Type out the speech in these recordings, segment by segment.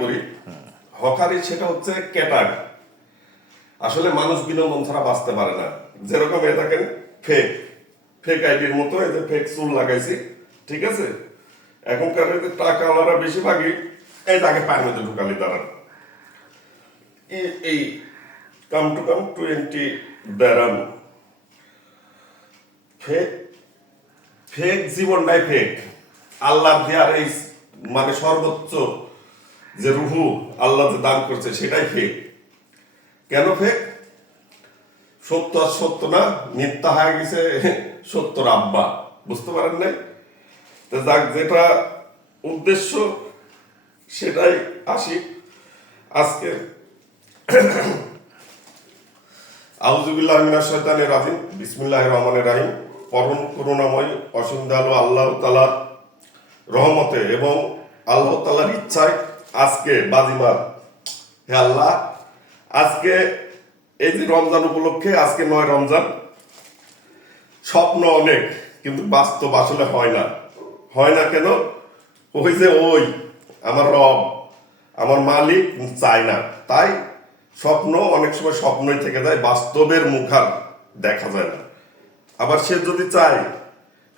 করি হকারি, সেটা হচ্ছে ক্যাটাগ। আসলে মানুষ বিনোদন ছাড়া বাঁচতে পারে না। যেরকম এ দেখেন ফেক ফেক আইডির মতো এই যে ফেক চুল লাগাইছি, ঠিক আছে। এখনকার টাকা ওনারা বেশিরভাগই এই তাকে পায়ের মধ্যে ঢুকালি দাঁড়ান এই কাম টু কাম 20 দাঁড়ান ফেক ফেক জীবনটাই ফেক। আল্লাহ দেয়ার এই মানে সর্বোচ্চ যে রুহু আল্লাহ যে দান করছে সেটাই ফেক। কেন ফেক? সত্য আর সত্য না, মিথ্যা হয়ে গেছে সত্যর আব্বা। বুঝতে পারেন নাই? তো যাক, যেটা উদ্দেশ্য সেটাই আসি আজকে। আউযুবিল্লাহি মিনাশ শাইতানির রাজিম, বিসমিল্লাহির রহমানির রহিম। পরম করুণাময় অসীম দয়ালু আল্লাহ তাআলার রহমতে এবং আল্লাহ তাআলার ইচ্ছায় আজকে বাজিমার। হে আল্লাহ, আজকে এই যে রমজান উপলক্ষে, আজকে 9 রমজান। স্বপ্ন অনেক, কিন্তু বাস্তব আসলে হয় না। হয় না কেন? ওই যে আমার রব, আমার মালিক চায় না, তাই স্বপ্ন অনেক সময় স্বপ্নই থেকে যায়, বাস্তবের মুখার দেখা যায় না। আবার সে যদি চায়,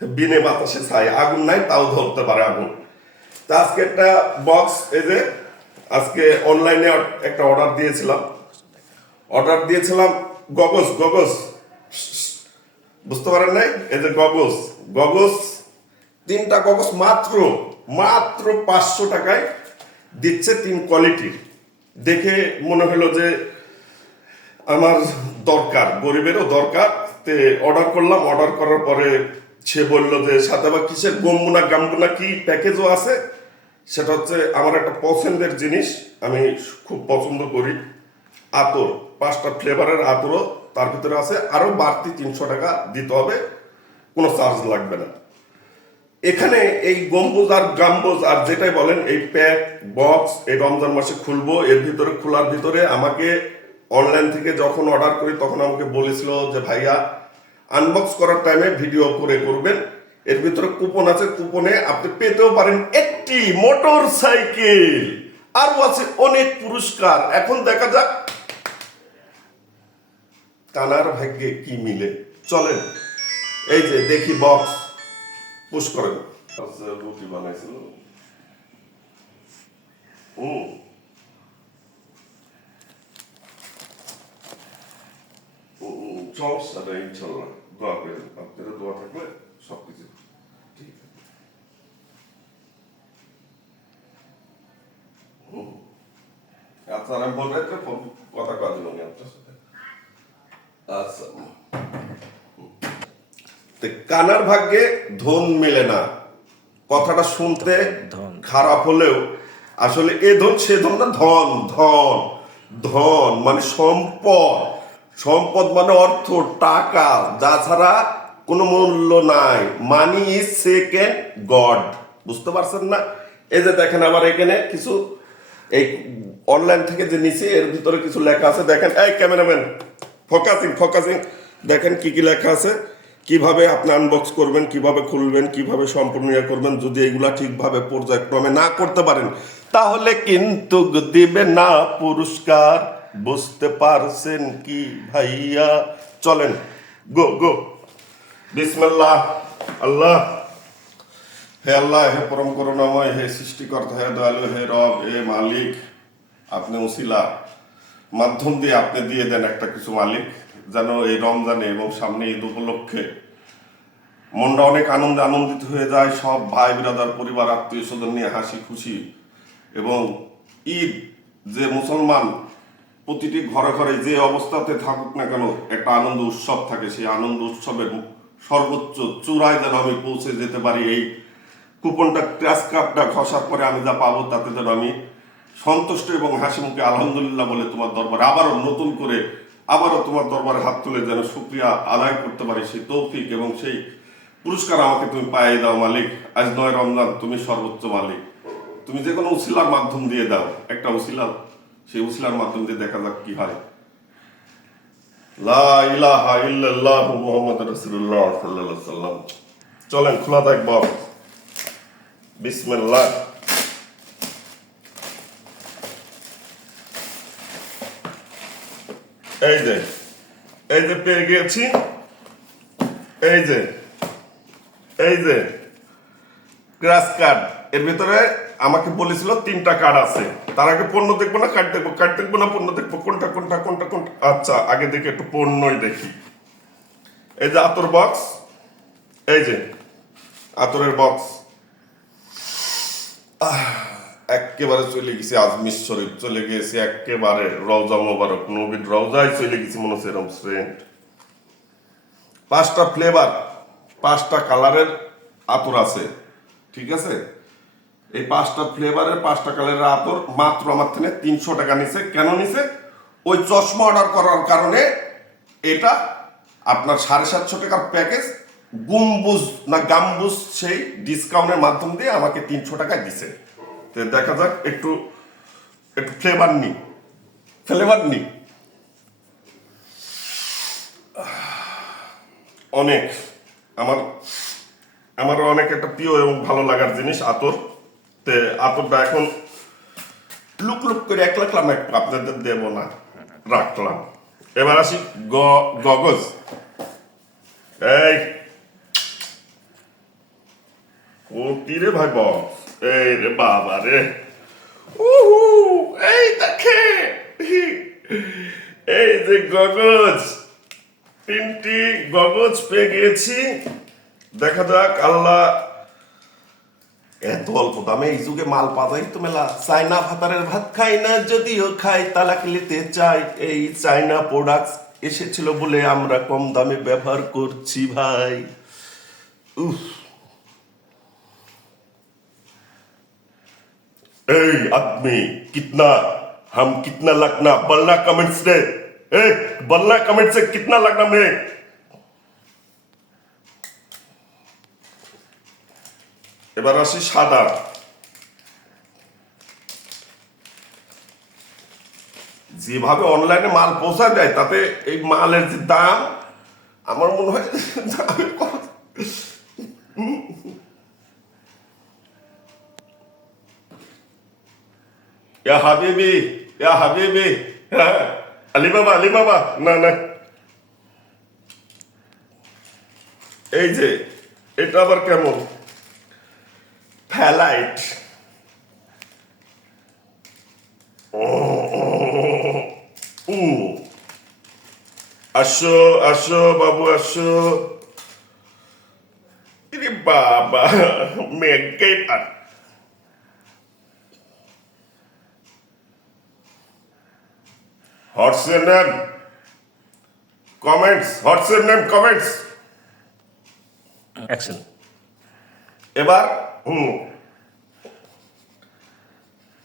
বিনে বাতাসে চায়, আগুন নাই তাও ধরতে পারে আগুন। তা আজকে একটা বক্স, এই যে আজকে অনলাইনে একটা অর্ডার দিয়েছিলাম গগস, বুঝতে পারেন নাই? এই যে গগস 3টা গগস মাত্র 500 টাকায় দিচ্ছে, 3 কোয়ালিটির। দেখে মনে হলো যে আমার দরকার, গরিবেরও দরকার। তে অর্ডার করলাম। অর্ডার করার পরে সে বলল যে সাথে আবার কিসের গাম্বুনা কি প্যাকেজও আছে। সেটা হচ্ছে আমার একটা পছন্দের জিনিস, আমি খুব পছন্দ করি, আতর। 5টা ফ্লেভারের আতরও তার ভিতরে আছে। আরো বাড়তি 300 টাকা দিতে হবে, কোনো চার্জ লাগবে না। এখানে এই গম্বুজ আর গাম্বুজ আর যেটাই বলেন, এই প্যাক বক্স এই রমজান মাসে খুলবো। এর ভিতরে খোলার ভিতরে আমাকে অনলাইন থেকে যখন অর্ডার করি তখন আমাকে বলেছিল যে ভাইয়া আনবক্স করার টাইমে ভিডিও করে করবেন। এর ভিতরে কুপন আছে, কুপনে আপনি পেতেও পারেন একটি মোটর সাইকেল, আরো আছে অনেক পুরস্কার। এখন দেখা যাক কানার ভাগ্যে কি মিলে। চলেন এই যে দেখি বক্স পুশ করেন। রুটি বানাইছিল সমস্যা নেই, ইনশাল্লাহ দোয়া করেন। আপনারা দোয়া থাকলে সবকিছু ঠিক আছে। আচ্ছা, আমি বলবেন তো ফোন কথা কওয়া যাবে না আপনার সাথে। আচ্ছা, কানার ভাগ্যে ধন মেলে না, কথাটা শুনতে খারাপ হলেও আসলে এ ধন সে ধন না, ধন ধন ধন মানে সম্পদ। সম্পদ মানে অর্থ, টাকা, যা ছাড়া কোনো মূল্য নাই। Money is second god. বুঝতে পারছেন না? এই যে দেখেন আমার এখানে কিছু এই অনলাইন থেকে যে নিচে এর ভিতরে কিছু লেখা আছে, দেখেন। এই ক্যামেরাম্যান, ফোকাসিং দেখেন কি কি লেখা আছে, কিভাবে আপনি আনবক্স করবেন, কিভাবে খুলবেন, কিভাবে সম্পূর্ণ করবেন। যদি এগুলা ঠিকভাবে পর্যায়ক্রমে না করতে পারেন তাহলে কিন্তু দিবে না পুরস্কার। বুঝতে পারছেন কি ভাইয়া? চলেন গো বিসমিল্লাহ। আল্লাহ, হে আল্লাহ, হে পরম করুণাময়, হে সৃষ্টিকর্তা, হে দয়ালু, হে রব, হে মালিক, আপনি উসিলা মাধ্যম দিয়ে আপনি দিয়ে দেন একটা কিছু মালিক, যেন এই রমজানে এবং সামনে ঈদ উপলক্ষে মনটা অনেক আনন্দিত হয়ে যায়। সব ভাই বিরাদার, পরিবার, আত্মীয় স্বজন নিয়ে হাসি খুশি। এবং ঈদ যে মুসলমান প্রতিটি ঘরে ঘরে যে অবস্থাতে থাকুক না কেন, একটা আনন্দ উৎসব থাকে। সেই আনন্দ উৎসবের সর্বোচ্চ চূড়ায় যেন আমি পৌঁছে যেতে পারি। এই কুপনটা, ক্র্যাশ কার্ডটা ঘষার পরে আমি যা পাবো তাতে যেন আমি সন্তুষ্ট এবং হাসি মুখে আলহামদুলিল্লাহ বলে তোমার দরবারে আবারও নতুন করে তোমার দরবারে হাত তুলে যেন শুকরিয়া আদায় করতে পারি। সেই তৌফিক এবং সেই পুরস্কার আমাকে তুমি পাইয়ে দাও মালিক। আজ 9 রমজান, তুমি সর্বোচ্চ মালিক। তুমি যে কোনো উসিলার মাধ্যম দিয়ে দাও, একটা উসিলা, সেই উসিলার মাধ্যম দিয়ে দেখা যাক কি হয়। লা ইলাহা ইল্লাল্লাহু মুহাম্মাদুর রাসূলুল্লাহ সাল্লাল্লাহু আলাইহি ওয়াসাল্লাম। চলেন খোলা থাকবো। বিসমিল্লাহ। এই যে এই যে পেয়ে গিয়েছি, এই যে এই যে ক্র্যাশ কার্ড। এর ভিতরে আমাকে বলেছিল 3টা কার্ড আছে। তার আগে পণ্য দেখবো না কার্ড দেখবো, কার্ড দেখবো না পণ্য দেখবো, কোনটা কোনটা কোনটা কোনটা। আচ্ছা আগে দেখি একটু পণ্যই দেখি। এই যে আতর বক্স, এই যে আতরের বক্স, একেবারে চলে গেছি আজমির শরীফ, চলে গেছি একেবারে রওজা মোবারক, নবীর রওজায় চলে গেছি মনে হচ্ছে এরকম সেন্ট। 5টা ফ্লেভার, 5টা কালারের আতর আছে, ঠিক আছে। এই 5টা ফ্লেভারের 5টা কালারের আতর মাত্র আমার থেকে 300 টাকা নিছে। কেন নিছে? ওই চশমা অর্ডার করার কারণে এটা আপনার 750 টাকার প্যাকেজ গুম্বুজ না গাম্বুজ সেই ডিসকাউন্টের মাধ্যম দিয়ে আমাকে 300 টাকায় দিছে। তো দেখা যাক একটু একটু ফ্লেভার নি, ফ্লেভার নি। অনেক আমার আমার অনেক একটা প্রিয় এবং ভালো লাগার জিনিস আতর। তে আতরটা এখন লুক লুক করে রাখলাম, একটু আপনাদের দেব না, রাখলাম। এবার আসি গগজ। এই কোটি রে ভাই বক্স, এই রে বাবা রে, উহু, এই দেখে, এই যে গগজ, 3টি গগজ পেয়ে গিয়েছি। দেখা যাক আল্লাহ, এত অল্প দামে এই যুগে মাল পাওয়াই তো মেলা। চাইনা ভাতারের ভাত খাই না, যদিও খাই তালাক নিতে চাই। এই চাইনা প্রোডাক্টস এসেছিল বলে আমরা কম দামে ব্যবহার করছি ভাই। উফ, এই आदमी कितना, हम कितना लगना बलना कमेंट से, ए बलना कमेंट से कितना लगना मैं। এবার আসি সাদা। যেভাবে অনলাইনে মাল পৌঁছা যায় তাতে এই মালের যে দাম, আমার মনে হয় ইয়া হাবিবি, ইয়া হাবিবি, হ্যাঁ আলিবাবা, আলিবাবা, না না। এই যে এটা আবার কেমন, ফ্যালাইট। আসো আসো বাবু আসো। ইরে বাবা, মেঘেই পার। What's your name? Comments. What's your name? Comments. Action. এবার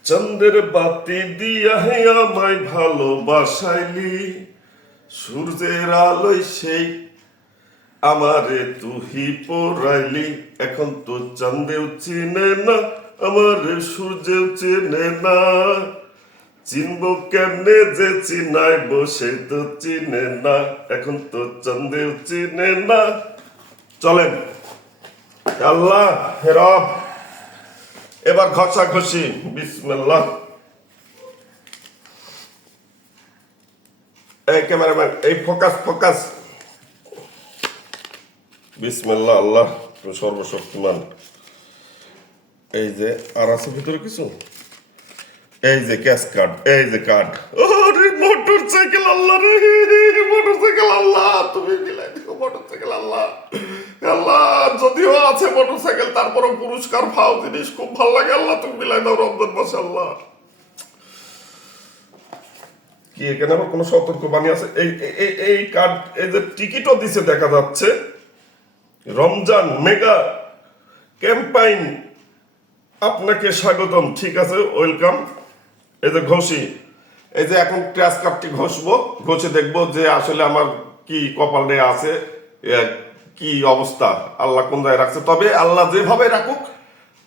চন্দ্রের বাতি দিয়া হে আমায় ভালোবাসাইলি, সূর্যের আলোয় সেই আমারে তুহি পড়াইলি। এখন তো চাঁদেও চিনে না, আমারে সূর্যেও চিনে না। চিনবো কেমনে যে চিনাই বসে তো চিনে না, এখন তো চাঁদেও চিনে না। চলেন আল্লাহ হেরব। এবার ঘষাঘষি, বিসমিল্লাহ। এই ক্যামেরাম্যান, এই ফোকাস ফোকাস, বিসমিল্লাহ। আল্লাহ সর্বশক্তিমান। এই যে আর আছে ভিতরে কিছু, এই যে ক্যাশ কার্ড, এই যে কার্ড। ওরে মোটর সাইকেল, আল্লাহ রে, মোটর সাইকেল আল্লাহ, তুমি মিলাই দিও মোটর সাইকেল আল্লাহ। আল্লাহ যদিও আছে মোটর সাইকেল, তারপরও পুরস্কার ফাও জিনিস খুব ভালো লাগে। আল্লাহ তুমি মিলাই দাও রমজান মাসে আল্লাহ। কি এখানে আবার কোনো সতর্ক বাণী আছে? এই এই এই কার্ড, এই যে টিকিটও দিছে দেখা যাচ্ছে, রমজান মেগা ক্যাম্পাইন, আপনাকে স্বাগতম। ঠিক আছে, ওয়েলকাম। এই যে ঘষি, এই যে এখন ক্র্যাশ কার্ডটি ঘষবো, ঘষে দেখবো যে আসলে আমার কি কপালে আছে, কি অবস্থা, আল্লাহ কোন জায়গায় রাখছে। তবে আল্লাহ যেভাবে রাখুক,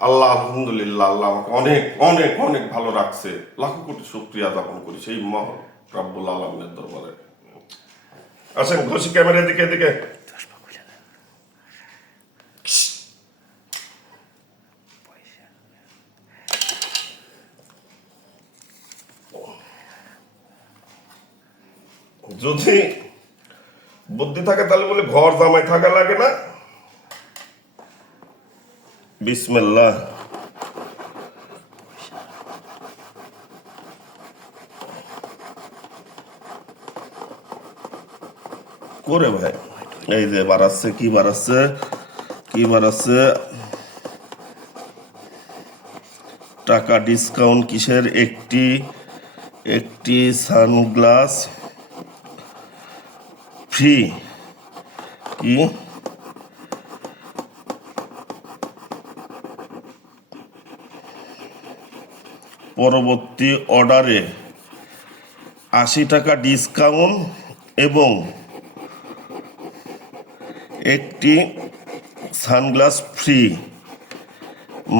আল্লাহ আলহামদুলিল্লাহ, আল্লাহ আমাকে অনেক অনেক অনেক ভালো রাখছে। লাখো কোটি শুকরিয়া জ্ঞাপন করি সেই মহান রাব্বুল আলামিনের দরবারে। আসেন ঘষি, ক্যামেরা এদিকে এদিকে। যদি বুদ্ধি থাকে তাহলে বলে ঘর জামাই থাকা লাগে না। বিসমিল্লাহ। করে ভাই, এই যে বাড়াচ্ছে, কি বাড়াচ্ছে, কি বাড়াচ্ছে, টাকা ডিসকাউন্ট কিসের? একটি সানগ্লাস ফ্রি। কি পরবর্তী অর্ডারে 80 টাকা ডিসকাউন্ট এবং একটি সানগ্লাস ফ্রি।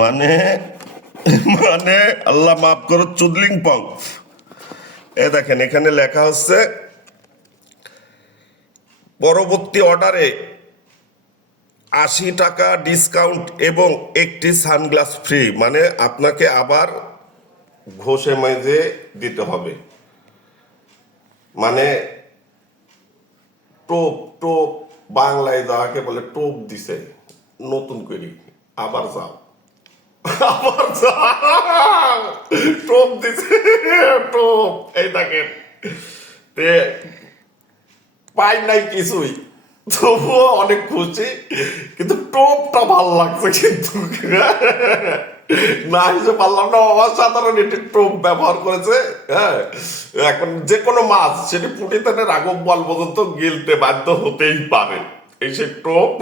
মানে মানে আল্লাহ মাফ করো, চুদলিং পং। দেখেন এখানে লেখা হচ্ছে পরবর্তী অর্ডারে 80 টাকা ডিসকাউন্ট এবং একটি সানগ্লাস ফ্রি। মানে আপনাকে আবার ঘষে মেজে দিতে হবে। মানে টোপ টোপ বাংলায় যাকে বলে টোপ দিছে নতুন করে, আবার যাও, আবার যাও, টোপ দিছে, টোপ। এই দেখেন পাই নাই কিছুই, তবুও অনেক খুশি, কিন্তু টোপটা ভাল লাগছে। কিন্তু না হিসেবে পারলাম না, অসাধারণ একটি টোপ ব্যবহার করেছে। হ্যাঁ, এখন যে কোনো মাছ সেটি পুঁটিতে রাঘব বল পর্যন্ত গিলতে বাধ্য হতেই পারে। এই সে টোপ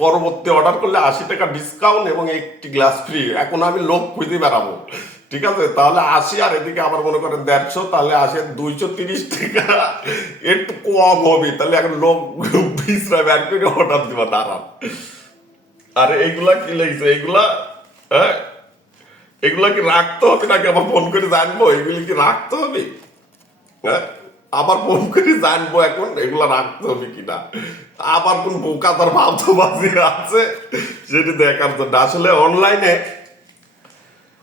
পরবর্তী অর্ডার করলে 80 টাকা ডিসকাউন্ট এবং একটি গ্লাস ফ্রি। এখন আমি লোক খুঁজে বেড়াবো, ঠিক আছে? তাহলে 80 আর এদিকে আবার মনে করেন 150, তাহলে 80 230 টাকা, একটু কম হবে। তাহলে এখন লোক 20টা ব্যান করে অর্ডার দিবা দাঁড়ান। আর এইগুলা কি লেগেছে? এইগুলা হ্যাঁ, এগুলা কি রাখতে হবে নাকি আবার ফোন করে জানবো? এগুলি কি রাখতে হবে? হ্যাঁ, আবার ফোন করে জানবো এখন এগুলা রাখতে হবে কিনা। আবার কোন বোকাতার ভাবতে আছে সেটি দেখার জন্য। আসলে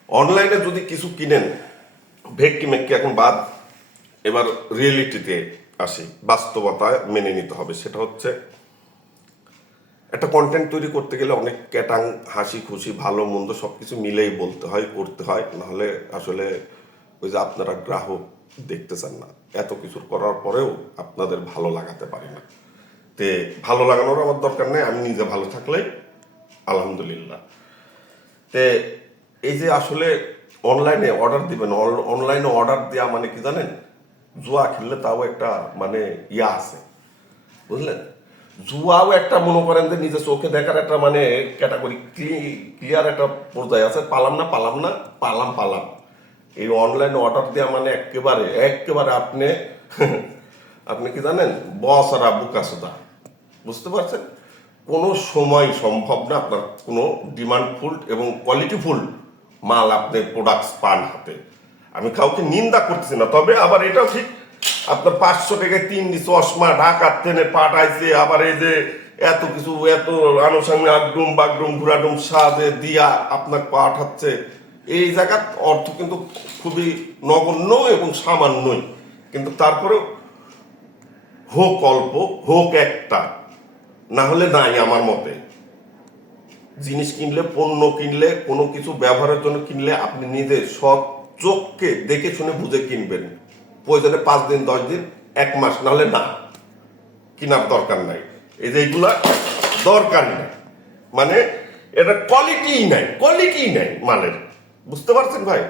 অনলাইনে যদি কিছু কিনেন, ভেটকি মেটকি এখন বাদ, এবার রিয়েলিটিতে আসি, বাস্তবতা মেনে নিতে হবে। সেটা হচ্ছে একটা কন্টেন্ট তৈরি করতে গেলে অনেক ক্যাটাং, হাসি খুশি, ভালো মন্দ সবকিছু মিলেই বলতে হয়, করতে হয়। নাহলে আসলে ওই যে আপনারা গ্রাহক দেখতে চান না, এত কিছু করার পরেও আপনাদের ভালো লাগাতে পারি না। তে ভালো লাগানোর আমার দরকার নেই, আমি নিজে ভালো থাকলেই আলহামদুলিল্লাহ। তে এই যে আসলে অনলাইনে অর্ডার দিবেন, অনলাইনে অর্ডার দেওয়া মানে কি জানেন? জুয়া খেললে তাও একটা মানে ইয়া আছে, বুঝলেন? জুয়াও একটা মনে করেন যে নিজের চোখে দেখার একটা মানে ক্যাটাগরি, ক্লিয়ার একটা পর্যায়ে আছে। পালাম না, পালাম। এই অনলাইন অর্ডার দেওয়া মানে একেবারে আপনি কি জানেন? বস আর বুকাসোদা, বুঝতে পারছেন? কোনো সময় সম্ভব না আপনার কোনো ডিমান্ডফুল এবং কোয়ালিটিফুল মাল আপনি প্রোডাক্টস পান হাতে। আমি কাউকে নিন্দা করতেছি না, তবে আবার এটাও ঠিক, আপনার 500 টাকায় 3 চশমা ঢাকার ট্রেনে পাঠাইছে, আবার এই যে এত কিছু, এত আনুষঙ্গিক আগডুম বাগডুম ঘুরাডুম সাজে দিয়া আপনার পাঠাচ্ছে, এই জায়গার অর্থ কিন্তু খুবই নগণ্য এবং সামান্যই। কিন্তু তারপরেও হোক অল্প, হোক একটা, না হলে নাই। আমার মতে জিনিস কিনলে, পণ্য কিনলে, কোনো কিছু ব্যবহারের জন্য কিনলে আপনি নিজে সৎ চোখকে দেখে শুনে বুঝে কিনবেন। প্রয়োজনে 5 দিন, 10 দিন, 1 মাস, নাহলে না, কেনার দরকার নাই। এই যে এইগুলা দরকারই নাই, মানে এটা কোয়ালিটি নাই মালের, বুঝতে পারছেন ভাই?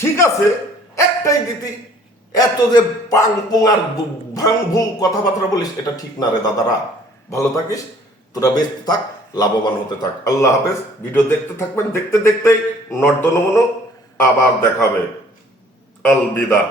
ঠিক আছে, একটাই দিতি, এত যে পাং পুং আর ভাং ভুং কথাবার্তা বলিস, এটা ঠিক না রে দাদারা। ভালো থাকিস, তোরা বেঁচতে থাক, লাভবান হতে থাক। আল্লাহ হাফেজ। ভিডিও দেখতে থাকবেন, দেখতে দেখতেই নর্দনমনো আবার দেখাবে। আলবিদা।